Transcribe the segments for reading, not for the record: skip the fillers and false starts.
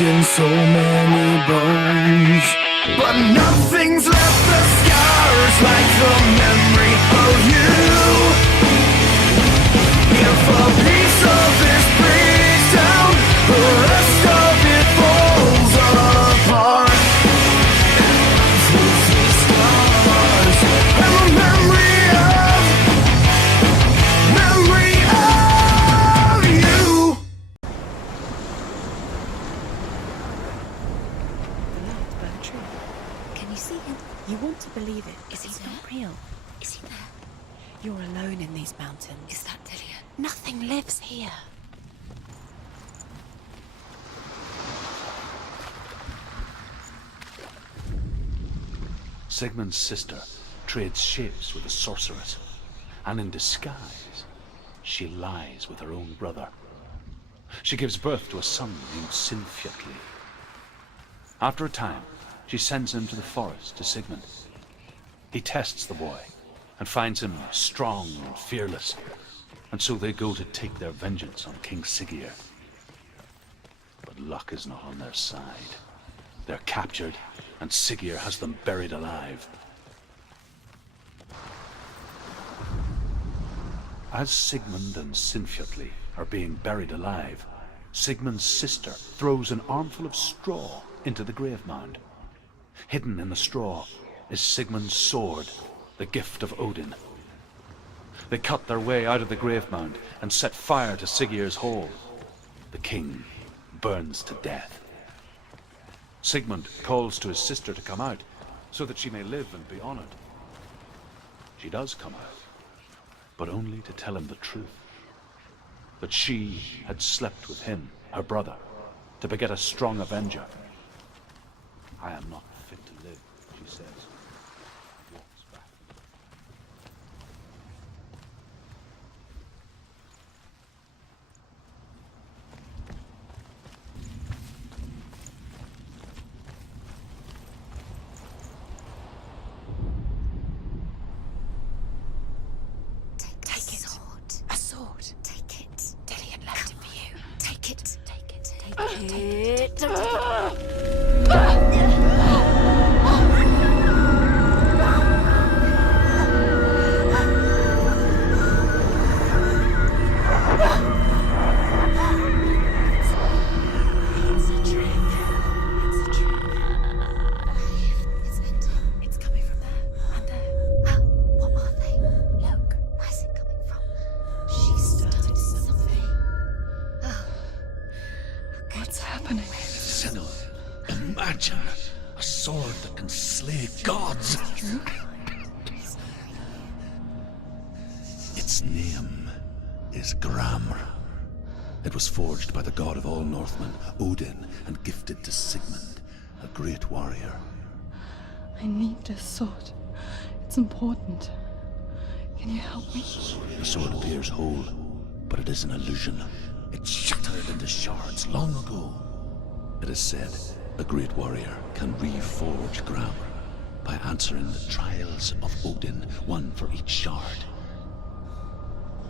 broken so many bones, but nothing's left the scars like the memory of you. If a piece of this breaks down, the rest of it falls apart. Through the stars and the memory of you. The light burned true. Can you see him? You want to believe it. Is he not real? Is he there? You're alone in these mountains. Is that Dillian? Nothing lives here. Sigmund's sister trades shapes with a sorceress, and in disguise, she lies with her own brother. She gives birth to a son named Sinfjotli. After a time, she sends him to the forest to Sigmund. He tests the boy and finds him strong and fearless, and so they go to take their vengeance on King Siggeir. But luck is not on their side. They're captured, and Siggeir has them buried alive. As Sigmund and Sinfjotli are being buried alive, Sigmund's sister throws an armful of straw into the grave mound. Hidden in the straw is Sigmund's sword, the gift of Odin. They cut their way out of the grave mound and set fire to Siggeir's hall. The king burns to death. Sigmund calls to his sister to come out so that she may live and be honored. She does come out, but only to tell him the truth. That she had slept with him, her brother, to beget a strong avenger. I am not fit to live, she says. Walks back. Take it. A sword. Take it. Dillian left it for you. Take it. Take it. Take it. Senua, imagine a sword that can slay gods. Its name is Gramr. It was forged by the god of all Northmen, Odin, and gifted to Sigmund, a great warrior. I need this sword. It's important. Can you help me? The sword appears whole, but it is an illusion. It shattered into shards long ago. It is said a great warrior can reforge Gramr by answering the trials of Odin, one for each shard.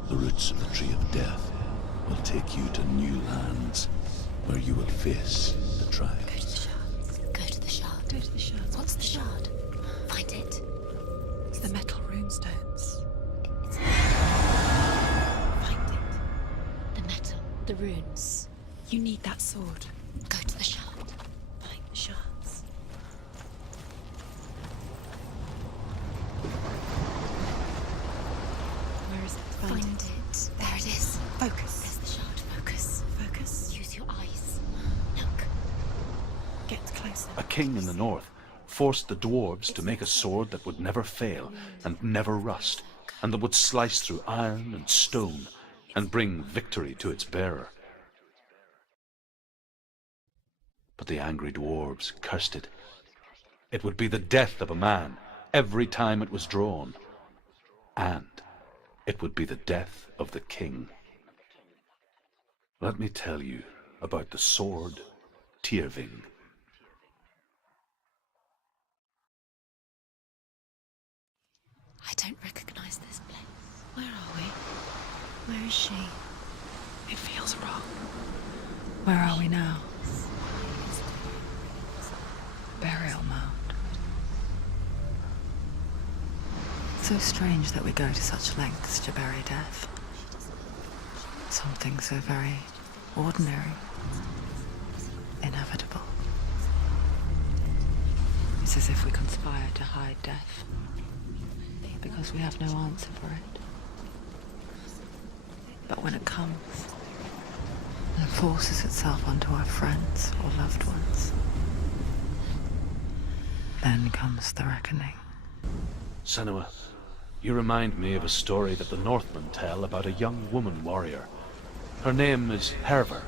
The roots of the tree of death will take you to new lands where you will face the trials. Go to the shard. Go to the shard. What's the shard? Find it. It's the metal runestones. Find it. The metal. The runes. You need that sword. Go to the shard. Find the shards. Where is it? Find it. There it is. Focus. There's the shard. Focus. Focus. Use your eyes. Look. Get closer. A king in the north forced the dwarves to make a sword that would never fail and never rust, and that would slice through iron and stone and bring victory to its bearer. But the angry dwarves cursed it. It would be the death of a man every time it was drawn, and it would be the death of the king. Let me tell you about the sword Tyrving. I don't recognize this place. Where are we? Where is she? It feels wrong. Where are we now? Burial mound. So strange that we go to such lengths to bury death. Something so very ordinary, inevitable. It's as if we conspire to hide death, because we have no answer for it. But when it comes, and forces itself onto our friends or loved ones, then comes the reckoning. Senua, you remind me of a story that the Northmen tell about a young woman warrior. Her name is Herver,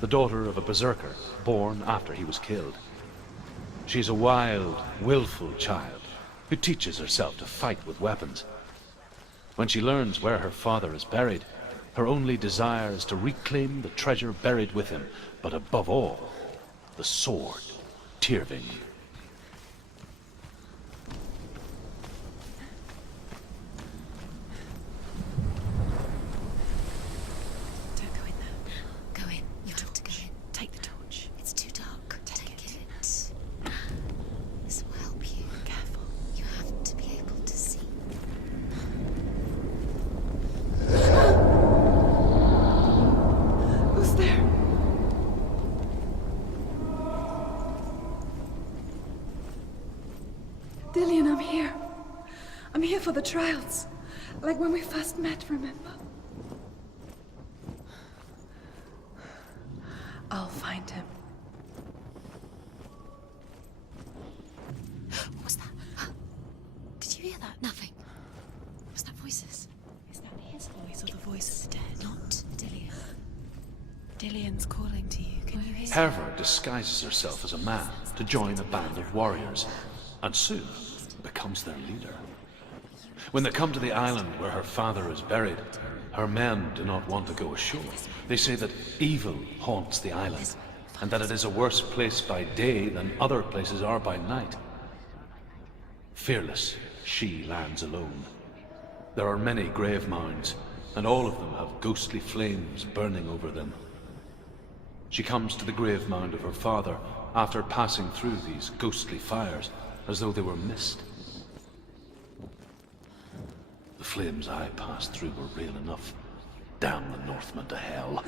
the daughter of a berserker born after he was killed. She's a wild, willful child who teaches herself to fight with weapons. When she learns where her father is buried, her only desire is to reclaim the treasure buried with him, but above all, the sword, Tyrving. Don't go in there. Go in. You have to go in. Take the torch. It's too dark. Take it. This will help you. Careful. You have to be able to see. Who's there? Dillian, I'm here. I'm here for the trials. Like when we first met, remember? I'll find him. What was that? Did you hear that? Nothing. Was that voices? Is that his voice or the voice of the dead? Not Dillian. Dillian's calling to you. Can you hear? Herver disguises herself as a man to join a band of warriors, and soon becomes their leader. When they come to the island where her father is buried, her men do not want to go ashore. They say that evil haunts the island, and that it is a worse place by day than other places are by night. Fearless, she lands alone. There are many grave mounds, and all of them have ghostly flames burning over them. She comes to the grave mound of her father after passing through these ghostly fires, as though they were mist. The flames I passed through were real enough. Damn the Northmen to hell.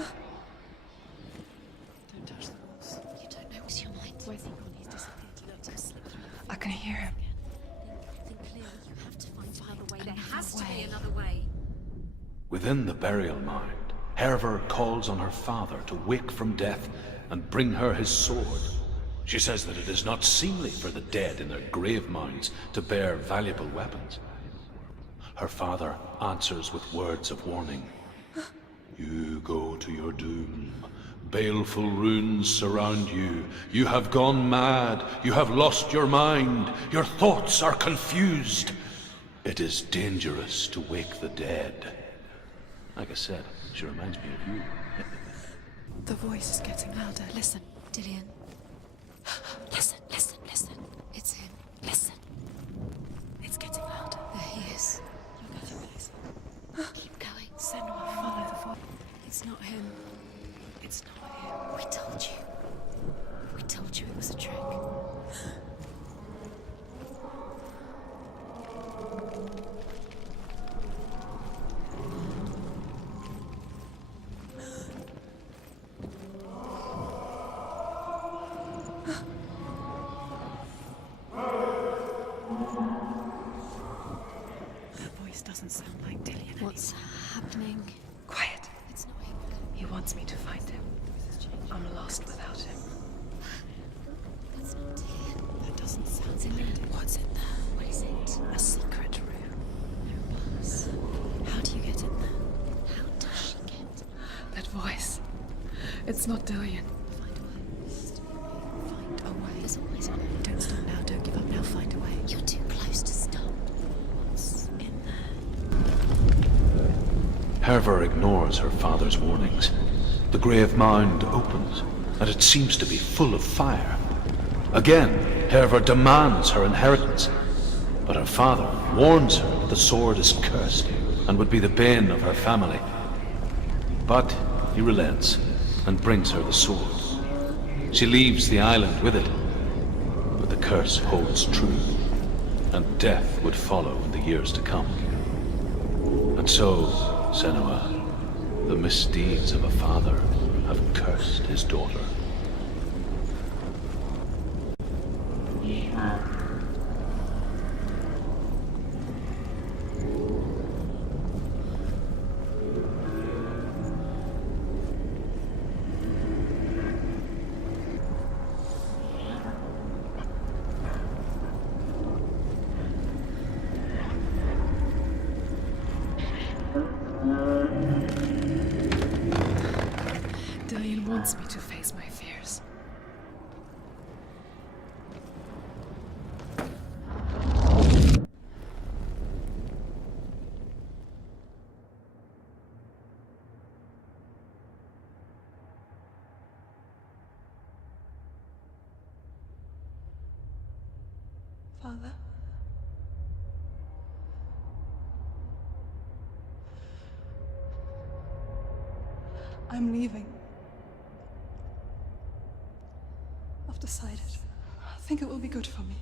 Don't touch the walls. You don't know what's your mind. Where's he gone? He's disappeared. Look, just slip through. I can hear him. Think clearly. You have to find another way. There has to be another way. Within the burial mound, Herver calls on her father to wake from death and bring her his sword. She says that it is not seemly for the dead in their grave mounds to bear valuable weapons. Her father answers with words of warning. You go to your doom. Baleful runes surround you. You have gone mad. You have lost your mind. Your thoughts are confused. It is dangerous to wake the dead. Like I said, she reminds me of you. The voice is getting louder. Listen, Dillian. Listen. It's him. Listen. It's getting louder. There he is. You're getting closer. Keep going. Senua, follow the voice. It's not him. It's not him. We told you. We told you it was a trick. Doesn't sound like Dillian. What's happening? Quiet. It's not him. He wants me to find him. I'm lost without him. That's not Dillian. That doesn't sound familiar. What's in there? What is it? A secret room. No bus. How do you get in there? How does she get? That voice. It's not Dillian. Find a way. Find a way. There's always a way. Don't stop now. Don't give up now. Find a way. You're too close to stop. What's in there? Herver ignores her father's warnings. The grave mound opens, and it seems to be full of fire. Again, Herver demands her inheritance, but her father warns her that the sword is cursed and would be the bane of her family. But he relents and brings her the sword. She leaves the island with it, but the curse holds true, and death would follow in the years to come. And so, Senua, the misdeeds of a father have cursed his daughter. Dillian wants me to face my fears. Father? I'm leaving. I've decided. I think it will be good for me.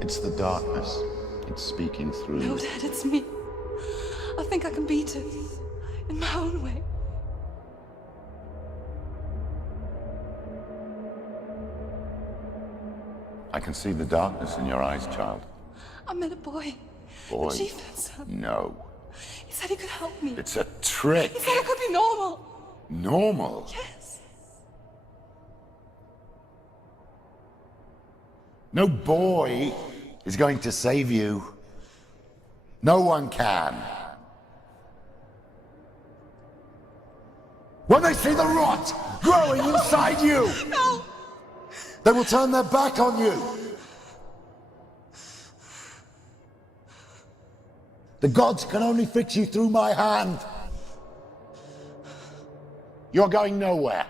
It's the darkness. It's speaking through No, you. Dad, it's me. I think I can beat it. In my own way. I can see the darkness in your eyes, child. I met a boy. Boy. The chieftain's son. No. He said he could help me. It's a trick. He said I could be normal. Normal. Yes. No boy is going to save you. No one can. When they see the rot growing inside you, No! they will turn their back on you. The gods can only fix you through my hand. You're going nowhere.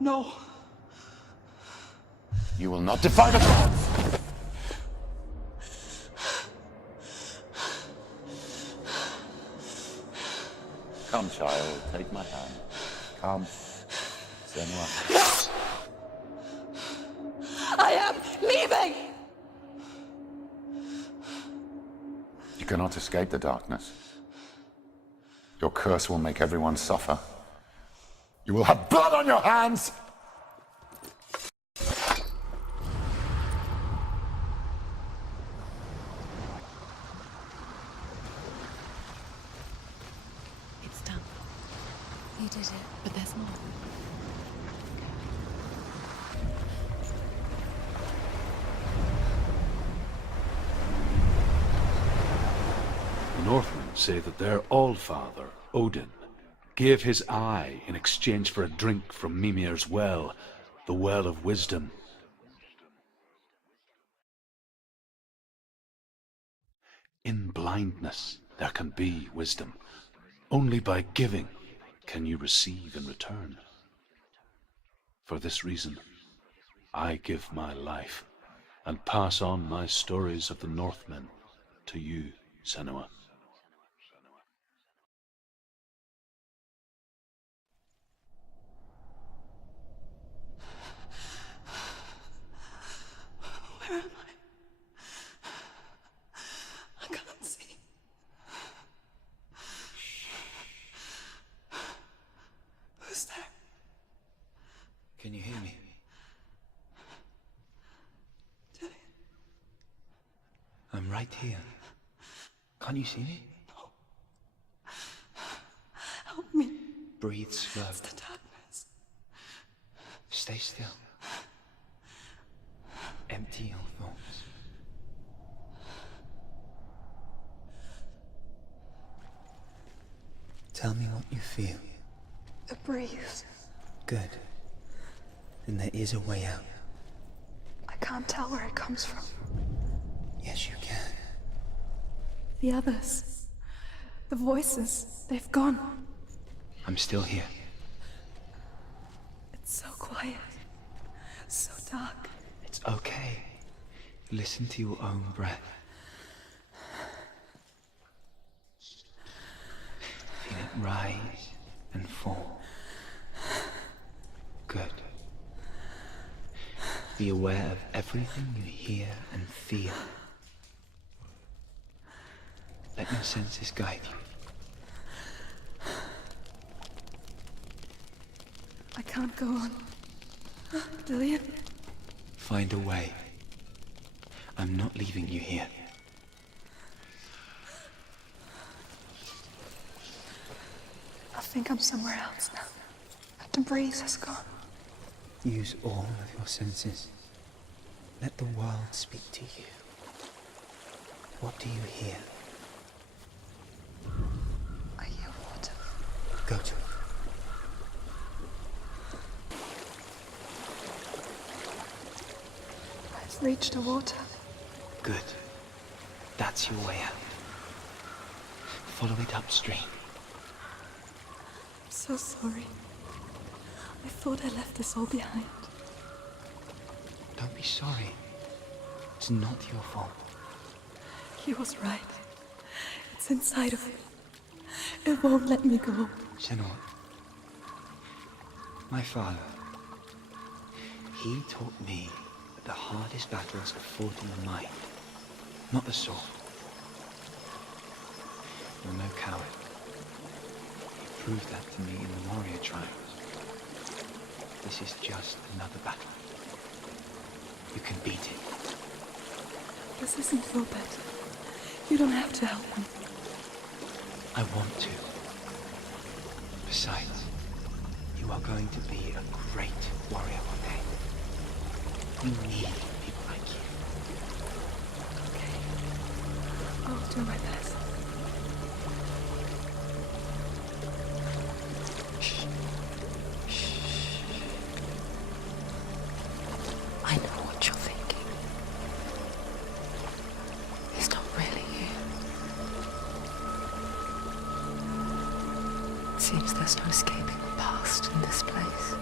No. You will not defy the gods. Come, child, take my hand. Come. Senua. I am leaving! You cannot escape the darkness. Your curse will make everyone suffer. You will have blood on your hands! It's done. You did it. But there's more. The Northmen say that their Allfather, Odin, gave his eye in exchange for a drink from Mimir's well, the well of wisdom. In blindness there can be wisdom. Only by giving can you receive in return. For this reason, I give my life and pass on my stories of the Northmen to you, Senua. Where am I? I can't see. Who's there? Can you hear me? Dillian? I'm right here. Can't you see me? Help me. Breathe slow. It's the darkness. Stay still. Empty your thoughts. Tell me what you feel. The breeze. Good. Then there is a way out. I can't tell where it comes from. Yes, you can. The others. The voices. They've gone. I'm still here. It's so quiet. So dark. It's okay. Listen to your own breath. Feel it rise and fall. Good. Be aware of everything you hear and feel. Let your senses guide you. I can't go on. Dillian? Find a way. I'm not leaving you here. I think I'm somewhere else now. The breeze has gone. Use all of your senses. Let the world speak to you. What do you hear? I hear water. Go to it. I've reached the water. Good. That's your way out. Follow it upstream. I'm so sorry. I thought I left this all behind. Don't be sorry. It's not your fault. He was right. It's inside of me. It won't let me go. Senua, my father, he taught me that the hardest battles are fought in the mind, not the sword. You're no coward. He proved that to me in the warrior trials. This is just another battle. You can beat it. This isn't your battle. You don't have to help me. I want to. Besides, you are going to be a great warrior one day. We need people like you. Okay. I'll do my best. I know what you're thinking. He's not really here. It seems there's no escaping the past in this place.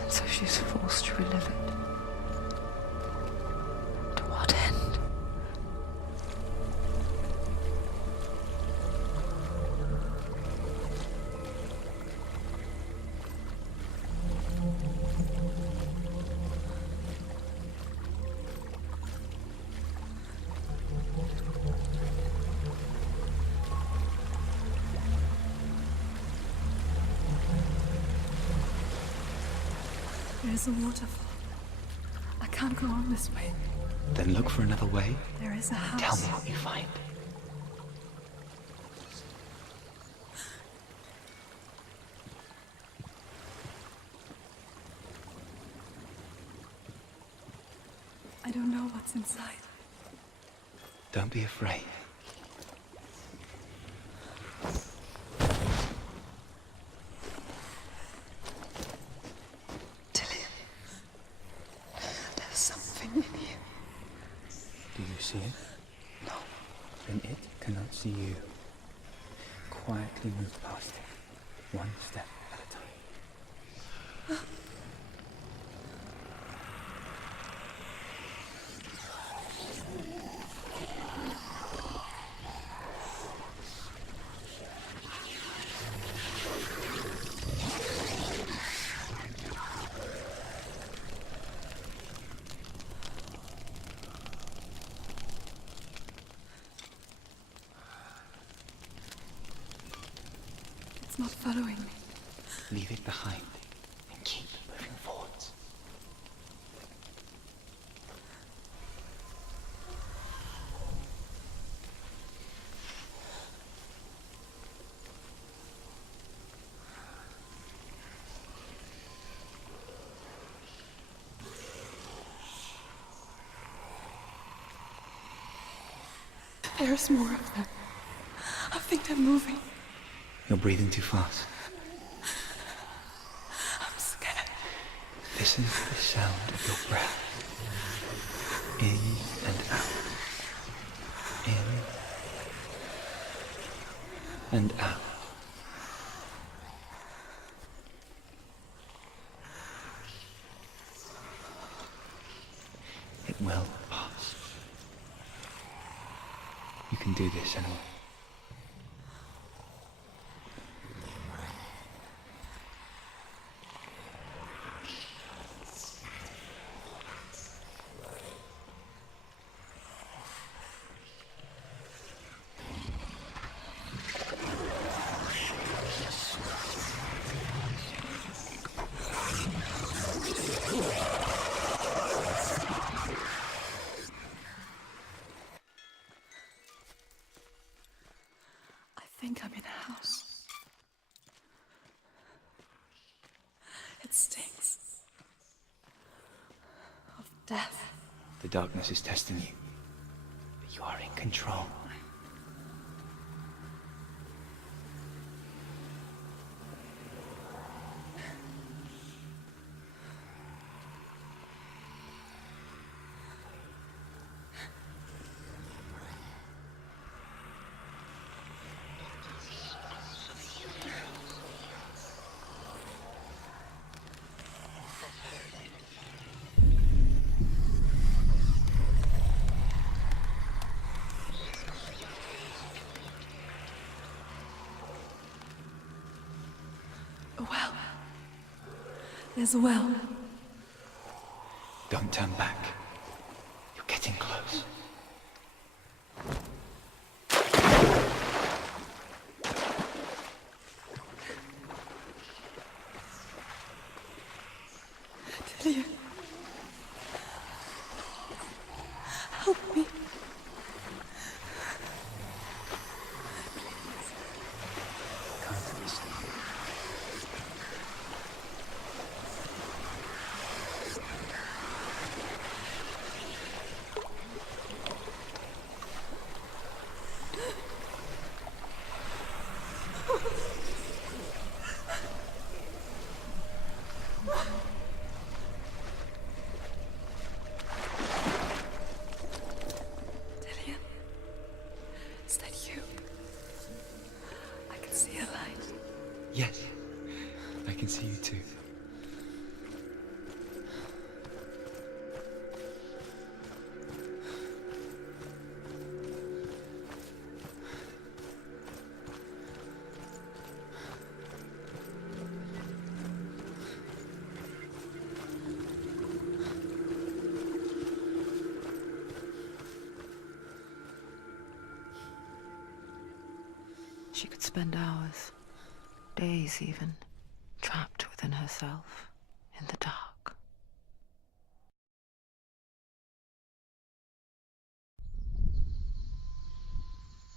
And so she's forced to relive it. To what end? There's a waterfall. I can't go on this way. Then look for another way. There is a house. Tell me what you find. I don't know what's inside. Don't be afraid. Dillian. There's something in here. Do you see it? No. Then it cannot see you. Quietly move past it, one step at a time. It's not following me. Leave it behind and keep moving forwards. There's more of them. I think they're moving. You're breathing too fast. I'm scared. Listen to the sound of your breath. In and out. In and out. It will pass. You can do this, Senua. I think I'm in a house. It stinks of death. The darkness is testing you, but you are in control. A well. There's a well. Don't turn back. You're getting close. Dillian. Help me. Can't listen. Dillian. Is that you? I can see a light. Yes, I can see you too. She could spend hours, days even, trapped within herself, in the dark.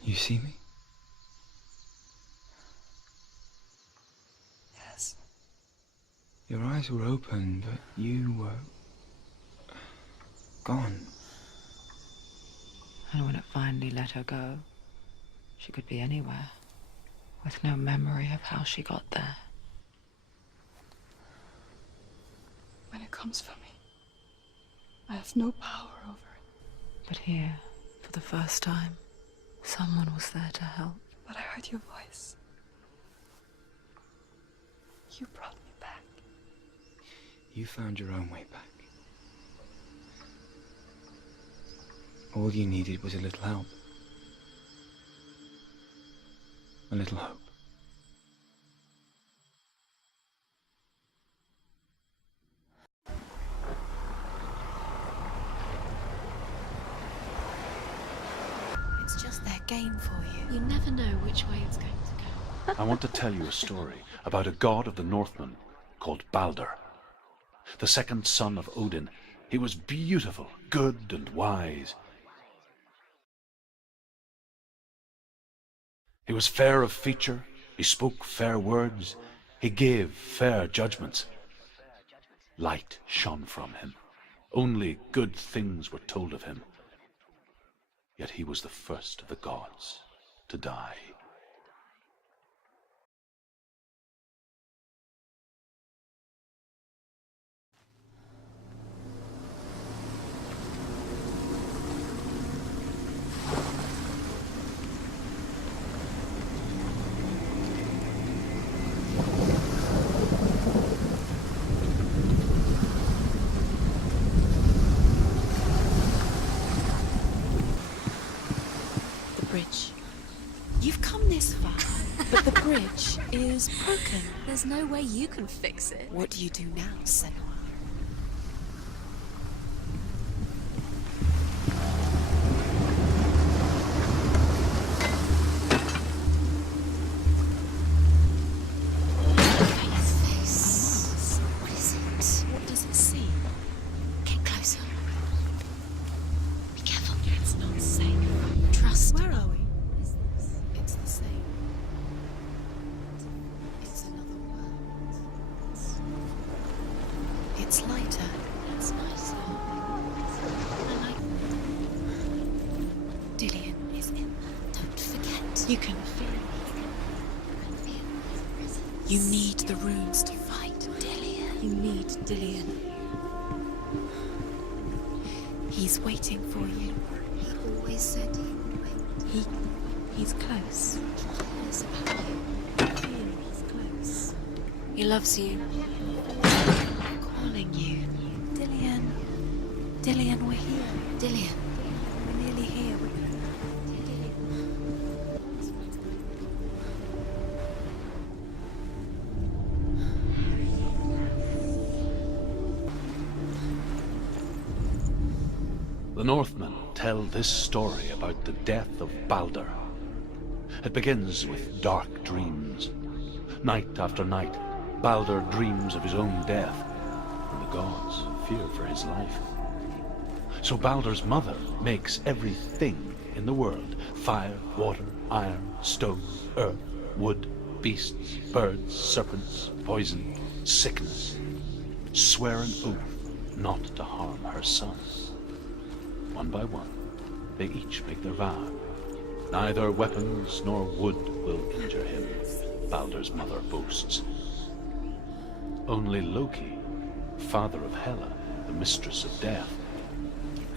You see me? Yes. Your eyes were open, but you were gone. And when it finally let her go, she could be anywhere, with no memory of how she got there. When it comes for me, I have no power over it. But here, for the first time, someone was there to help. But I heard your voice. You brought me back. You found your own way back. All you needed was a little help. A little hope. It's just their game for you. You never know which way it's going to go. I want to tell you a story about a god of the Northmen called Balder. The second son of Odin. He was beautiful, good and wise. He was fair of feature, he spoke fair words, he gave fair judgments. Light shone from him. Only good things were told of him. Yet he was the first of the gods to die. bridge is broken. There's no way you can fix it. What do you do now, Senua? It's lighter. It's nicer. I like Dillian is in there. Don't forget. You can feel it. You need the runes to fight Dillian. You need Dillian. He's waiting for you. He always said he would wait. He's close. He cares about you. He's close. He loves you. Calling you. Dillian. Dillian, we're here. Dillian. We're nearly here. The Northmen tell this story about the death of Balder. It begins with dark dreams. Night after night, Balder dreams of his own death, and the gods fear for his life. So Balder's mother makes everything in the world, fire, water, iron, stone, earth, wood, beasts, birds, serpents, poison, sickness, swear an oath not to harm her son. One by one, they each make their vow. Neither weapons nor wood will injure him, Balder's mother boasts. Only Loki, father of Hela, the mistress of death,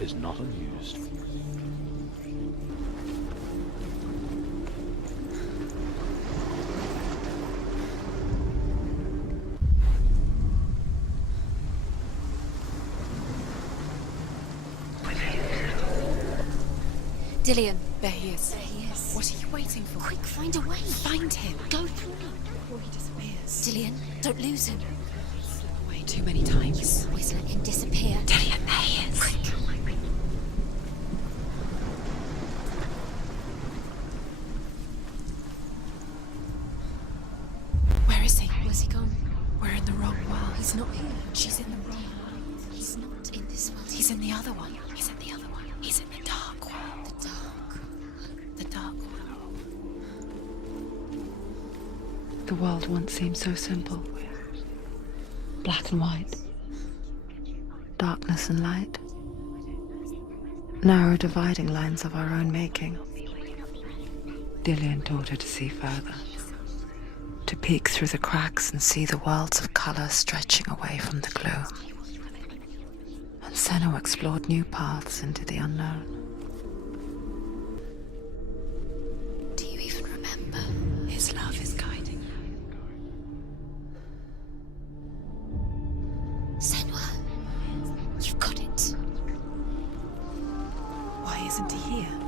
is not amused. Dillian, there he is. There he is. What are you waiting for? Quick, find a way. Find him. Go through before he disappears. Dillian, don't lose him. Slip away too many times. You always let him disappear. Dillian, there he is. Quick. Where is he? Where's he gone? We're in the wrong world. He's not here. She's in the wrong world. He's not in this world. He's in the other one. He's in the other one. He's in the dark world. The dark world. The world once seemed so simple. Black and white. Darkness and light. Narrow dividing lines of our own making. Dillian taught her to see further. To peek through the cracks and see the worlds of color stretching away from the gloom. And Senua explored new paths into the unknown. Do you even remember? His love is guiding you. Senua, you've got it. Why isn't he here?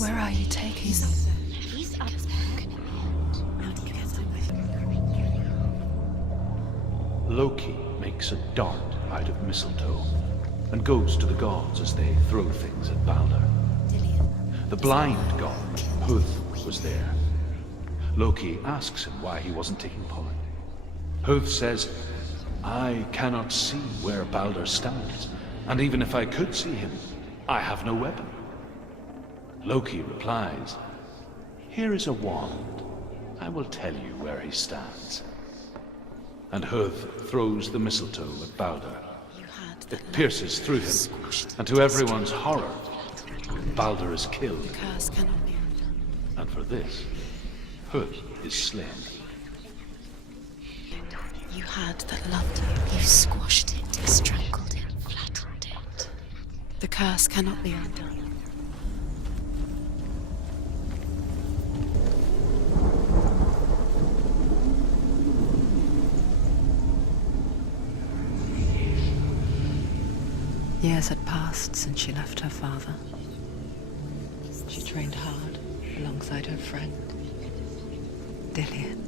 Where are you taking me? He's up there. How do you get away? Loki makes a dart out of mistletoe and goes to the gods as they throw things at Balder. The blind god, Huth, was there. Loki asks him why he wasn't taking part. Huth says, I cannot see where Balder stands, and even if I could see him, I have no weapon. Loki replies, here is a wand. I will tell you where he stands. And Huth throws the mistletoe at Balder. It pierces through him, and to everyone's horror, Balder is killed. And for this, Huth is slain. You had that loved you. You squashed it, strangled it, flattened it. The curse cannot be undone. Years had passed since she left her father. She trained hard alongside her friend, Dillian.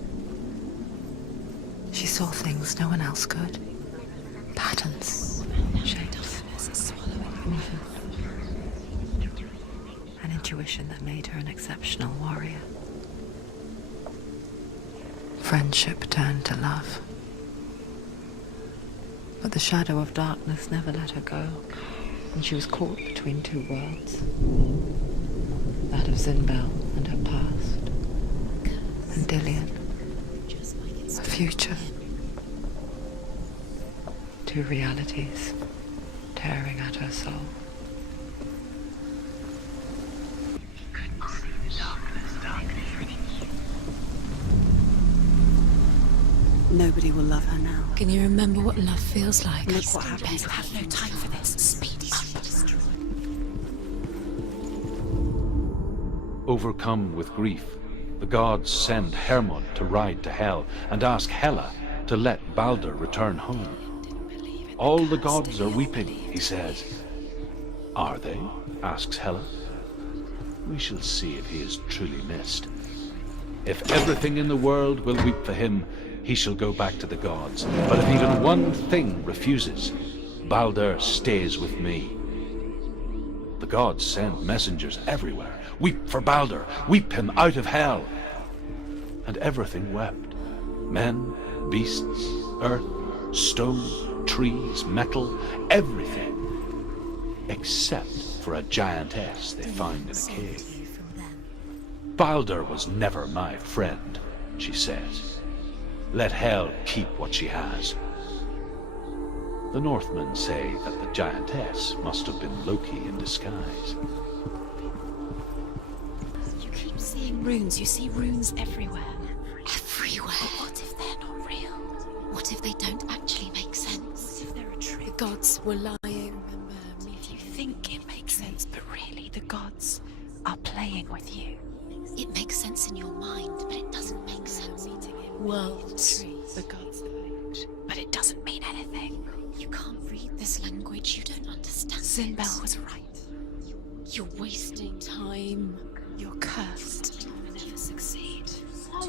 She saw things no one else could. Patterns, shapes, movement. An intuition that made her an exceptional warrior. Friendship turned to love. But the shadow of darkness never let her go, and she was caught between two worlds. That of Zinbel and her past, and Dillian, her future. Two realities tearing at her soul. Nobody will love her now. Can you remember what love feels like? Look what happened. You have no time for this. Speed up. Overcome with grief, the gods send Hermod to ride to Hell and ask Hela to let Balder return home. All the gods are weeping, he says. Are they? Asks Hela. We shall see if he is truly missed. If everything in the world will weep for him, he shall go back to the gods. But if even one thing refuses, Balder stays with me. The gods send messengers everywhere. Weep for Balder, weep him out of Hell. And everything wept. Men, beasts, earth, stone, trees, metal, everything. Except for a giantess they find in a cave. Balder was never my friend, she says. Let Hel keep what she has. The Northmen say that the giantess must have been Loki in disguise. You keep seeing runes. You see runes everywhere. Everywhere. But what if they're not real? What if they don't actually make sense? What if they're a trick? The gods were lying. Remember, you think it makes sense, but really the gods are playing with you. It makes sense in your mind, but it doesn't make sense. Worlds, the gods, but it doesn't mean anything. You can't read this language. You don't understand. Zinbel was right. You're wasting time. You're cursed. You'll never succeed.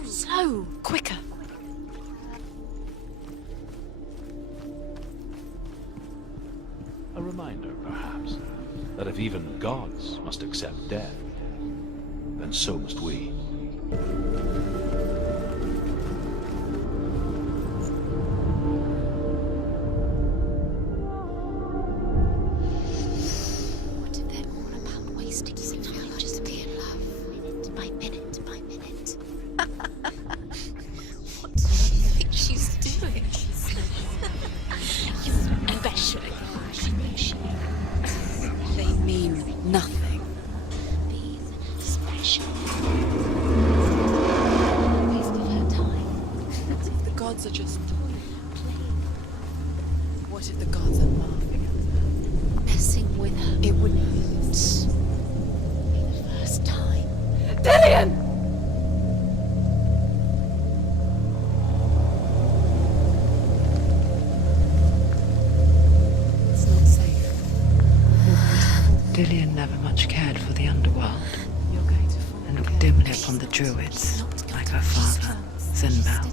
Slow, quicker. A reminder, perhaps, that if even gods must accept death, then so must we. What if they're all about wasting time just to be in love? Minute by minute by minute. What do you think she's doing? You especially. They mean nothing. Are just what if the gods are laughing at her? Messing with her. It wouldn't be the first time. Dillian! It's not safe. Dillian never much cared for the underworld, You're going to fall and looked again. dimly upon the druids, like her father, Zinbel.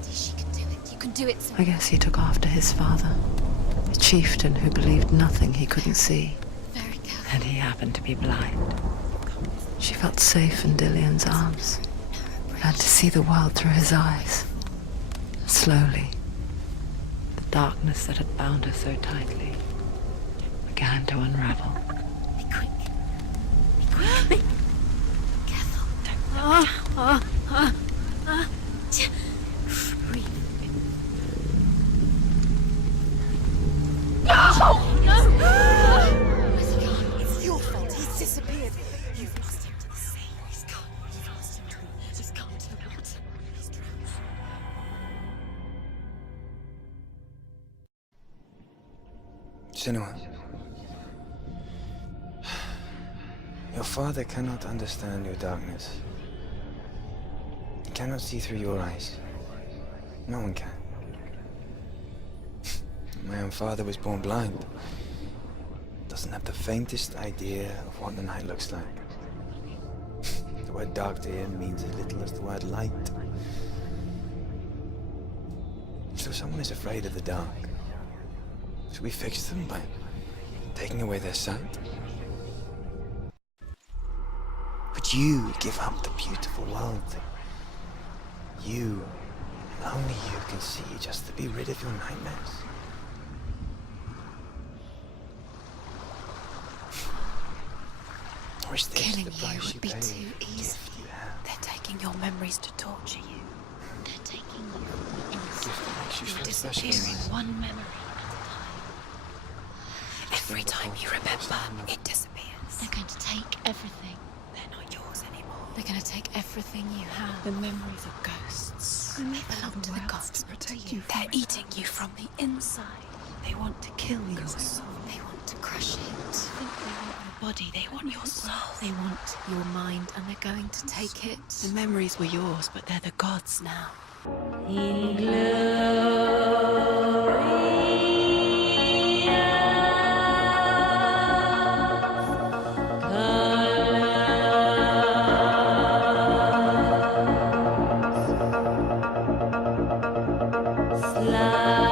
Do it. I guess he took after his father, a chieftain who believed nothing he couldn't see, Very careful. and he happened to be blind. She felt safe in Dillian's arms, had to see the world through his eyes. Slowly, the darkness that had bound her so tightly began to unravel. Be quick. Be quick. Be careful. Don't breathe. No! Where's he gone? It's your fault. He's disappeared. You've lost him to the sea. He's gone. You've lost him to him. Just gone to the water. He's drowned. Senua, your father cannot understand your darkness. He cannot see through your eyes. No one can. My own father was born blind. doesn't have the faintest idea of what the night looks like. The word dark to him means as little as the word light. So someone is afraid of the dark. Should we fix them by taking away their sight? Would you give up the beautiful world that you, and only you, can see just to be rid of your nightmares? Or is this Killing the you price would you be pay too for the easy. gift you have? They're taking your memories to torture you. They're taking you The gift that makes you You're feel special. disappearing one memory at a time. Every time you remember, it disappears. They're going to take everything. They're not yours anymore. They're going to take everything you have. The memories of ghosts. I They made belong to the gods, to not to protect you. you from They're it. eating you from the inside. They want to kill your soul. They want to crush it. They want your body. They want your soul. They want your mind, and they're going to take it. The memories were yours, but they're the gods now. Slide.